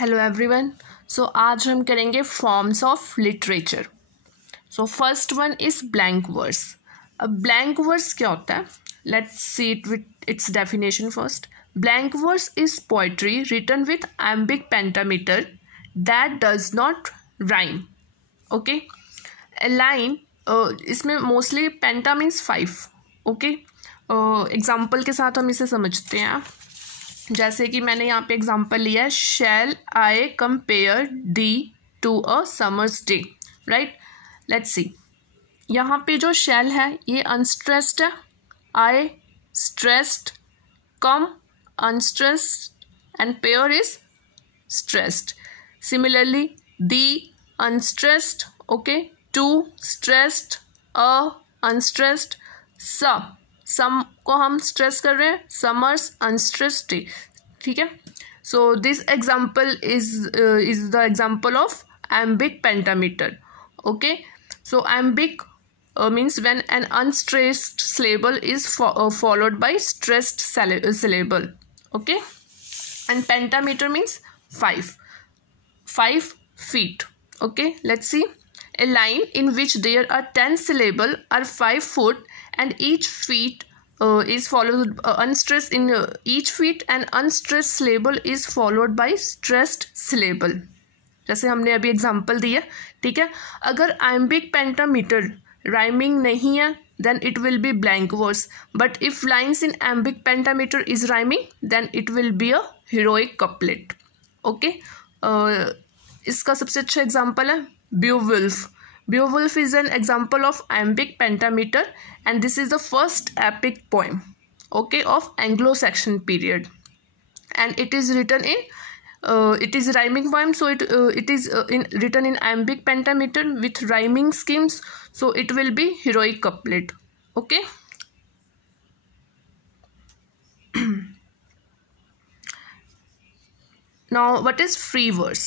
Hello everyone. सो आज हम करेंगे forms of literature. So first one is blank verse. अब ब्लैंक वर्स क्या होता है? Let's see it with its definition first. Blank verse is poetry written with iambic pentameter that does not rhyme. Okay, line इसमें mostly penta means 5। Okay, example के साथ हम इसे समझते हैं। जैसे कि मैंने यहाँ पे एग्जांपल लिया है, shall I compare thee to a summer's day, right. Let's see, यहाँ पे जो शैल है ये अनस्ट्रेस्ड है, I stressed, com unstressed and pare is stressed. Similarly thee unstressed, okay, to stressed, a unstressed, sum को हम स्ट्रेस कर रहे हैं, समर्स अनस्ट्रेस्ड डे। ठीक है, so this example is the example of iambic pentameter. Okay, so iambic means when an unstressed syllable is followed by stressed syllable. Okay, and pentameter means 5 feet. Okay, let's see, a line in which there are 10 syllables are 5 foot and each feet is followed unstressed in each feet and unstressed syllable is followed by stressed syllable, जैसे हमने अभी example दिया। ठीक है, अगर iambic pentameter rhyming नहीं है then it will be blank verse, but if lines in iambic pentameter is rhyming then it will be a heroic couplet. Okay, इसका सबसे अच्छा एग्जांपल है Beowulf. Beowulf is an example of iambic pentameter and this is the first epic poem, okay, of Anglo-Saxon period, and it is written in it is rhyming poem, so it is written in iambic pentameter with rhyming schemes, so it will be heroic couplet. Okay, now what is free verse?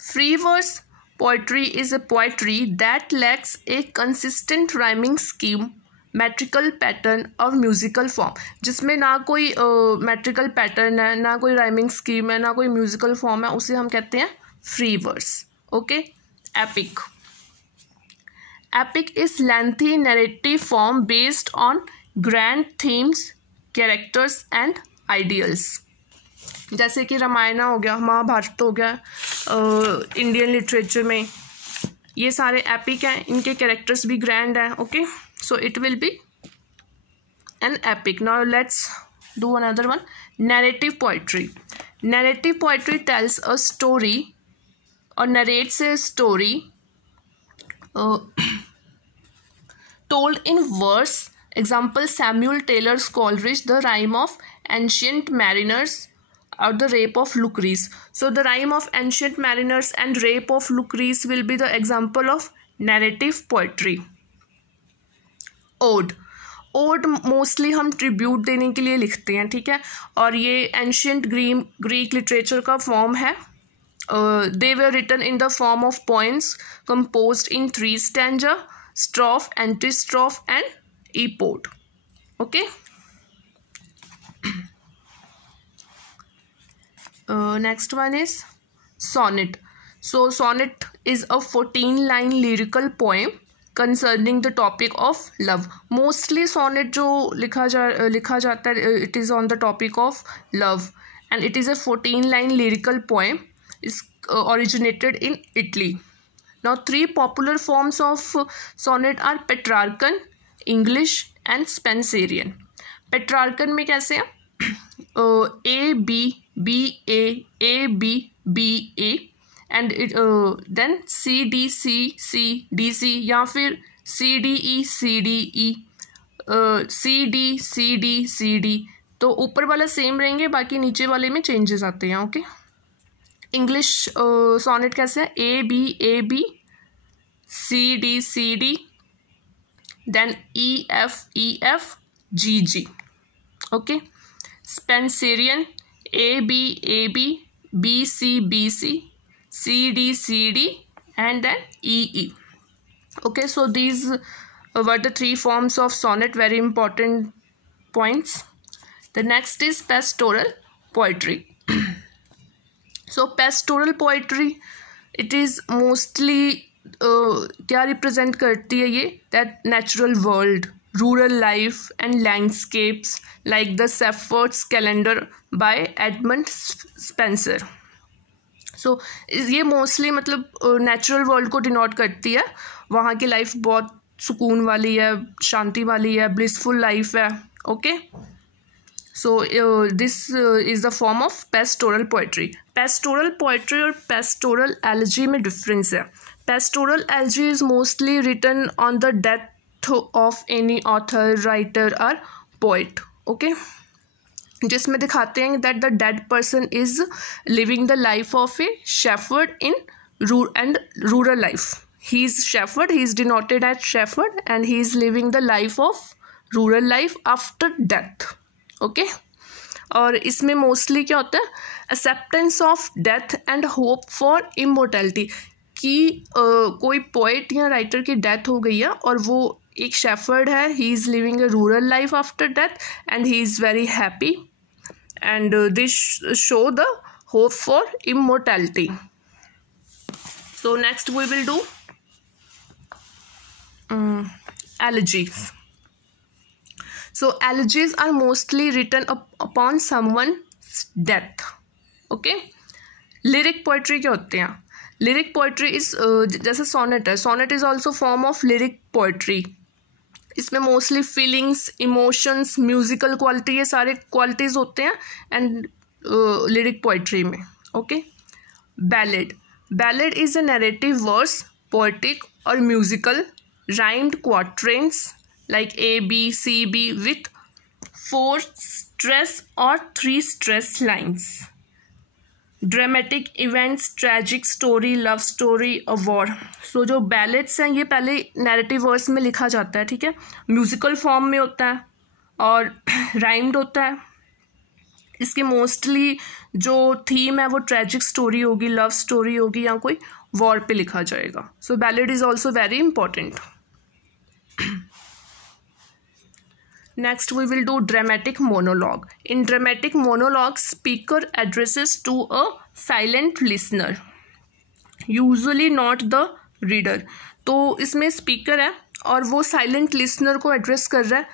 Free verse poetry is a poetry that lacks a consistent rhyming scheme, metrical pattern और musical form, जिसमें ना कोई metrical pattern है, ना कोई rhyming scheme है, ना कोई musical form है, उसे हम कहते हैं free verse. Okay, epic. Epic is lengthy narrative form based on grand themes, characters and ideals. जैसे कि रामायण हो गया, महाभारत हो गया, इंडियन लिटरेचर में ये सारे एपिक हैं, इनके कैरेक्टर्स भी ग्रैंड हैं. Okay, so it will be an epic. Now let's do another one, narrative poetry. Narrative poetry tells a story or narrates a story told in verse. Example, Samuel Taylor's Coleridge, The Rime of Ancient Mariners or The Rape of Lucrece. So the Rime of Ancient Mariners and Rape of Lucrece will be the example of narrative poetry. Ode mostly हम tribute देने के लिए लिखते हैं. ठीक है, और ये एंशियंट ग्रीक लिटरेचर का फॉर्म है. They were written in the form of poems composed in 3 stanza, strophe, antistrophe and epode. Okay, next one is sonnet. So sonnet is a 14-line lyrical poem concerning the topic of love. Mostly sonnet जो लिखा जाता है, it is on the topic of love and it is a 14-line lyrical poem. is originated in Italy. Now 3 popular forms of sonnet are Petrarchan, English and Spenserian. Petrarchan में कैसे है? A B B A A B B A and then C D C C D C या फिर C D E C D E C D C D C D. तो ऊपर वाला same रहेंगे, बाकी नीचे वाले में चेंजेस आते हैं. ओके, इंग्लिश सोनेट कैसे है? A B A B C D C D then E F E F G G. Okay, Spencerian A B A B B C B C C D C D and then E E. Okay, so these were the 3 forms of sonnet, very important points. The next is pastoral poetry. So pastoral poetry, it is mostly क्या represent करती है ये, that natural world, rural life and landscapes like the shepherd's calendar by Edmund Spenser. So ये mostly मतलब natural world को denote करती है. वहाँ की लाइफ बहुत सुकून वाली है, शांति वाली है, ब्लिसफुल लाइफ है. Okay, so this is the form of pastoral poetry. Pastoral poetry और पेस्टोरल एलजी में डिफरेंस है. Pastoral elegy is mostly written on the death of any author, writer or poet. Okay, जिसमें दिखाते हैं that the dead person is living the life of a shepherd in rural life. He is shepherd, he is denoted as shepherd, and he is living the life of rural life after death. Okay, और इसमें mostly क्या होता है, acceptance of death and hope for immortality. कि कोई poet या writer की death हो गई है और वो एक शेफर्ड है, he is living a rural life after death and he is very happy and this show the hope for immortality. So next we will do elegies. So elegies are mostly written upon someone's death. Okay, lyric poetry क्या होते हैं? Lyric poetry is जैसे sonnet है, sonnet is also form of lyric poetry. इसमें mostly feelings, emotions, musical quality, ये सारे qualities होते हैं एंड लिरिक पोइट्री में. Okay, ballad. Ballad is a narrative verse, poetic और musical rhymed quatrains like A B C B with 4 stress और 3 stress lines. Dramatic events, tragic story, love story और war. So जो ballads हैं ये पहले narrative verse में लिखा जाता है, ठीक है, म्यूजिकल फॉर्म में होता है और राइम्ड होता है. इसके मोस्टली जो थीम है वो ट्रैजिक स्टोरी होगी, लव स्टोरी होगी या कोई वॉर पे लिखा जाएगा. So ballad is also very important. Next we will do dramatic monologue. In dramatic monologue, speaker addresses to a silent listener, usually not the reader. तो इसमें स्पीकर है और वो साइलेंट लिसनर को एड्रेस कर रहा है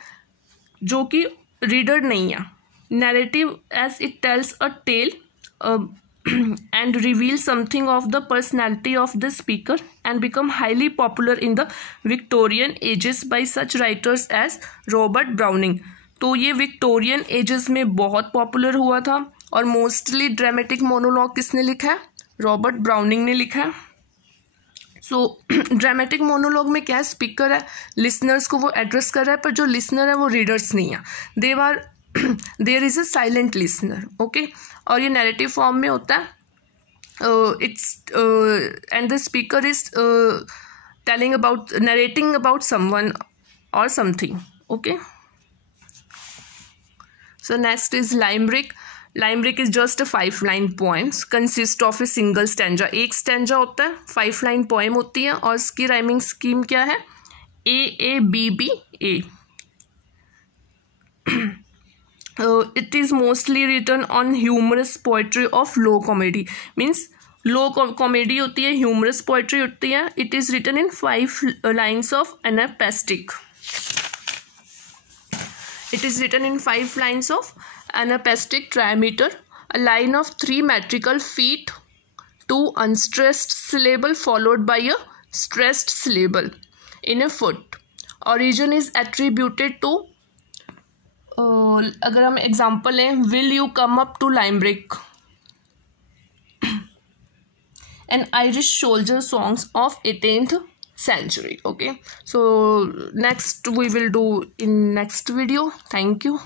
जो कि रीडर नहीं है. Narrative as it tells a tale and reveal something of the personality of the speaker and become highly popular in the Victorian ages by such writers as Robert Browning. तो ये Victorian edges में बहुत popular हुआ था और mostly dramatic monologue किसने लिखा है? रॉबर्ट ब्राउनिंग ने लिखा है. सो ड्रामेटिक मोनोलॉग में क्या है, स्पीकर है, लिसनर्स को वो एड्रेस कर रहा है, पर जो लिसनर है वो रीडर्स नहीं है, there is a silent listener. Okay, और ये नैरेटिव फॉर्म में होता है. It's and the speaker is telling about, narrating about someone और something. Okay, so next is limerick. Limerick is just a 5-line poems consist of a single stanza. एक stanza होता है, 5-line poem होती है और इसकी राइमिंग स्कीम क्या है? A. It is mostly written on humorous poetry of low comedy. Means low comedy होती है, humorous poetry होती है. It is written in 5 lines of anapestic. It is written in 5 lines of anapestic trimeter, a line of 3 metrical feet, 2 unstressed syllable followed by a stressed syllable in a foot. Origin is attributed to अगर हम example लें, will you come up to limerick, an Irish soldier songs of 18th century. Okay, so next we will do in next video. Thank you.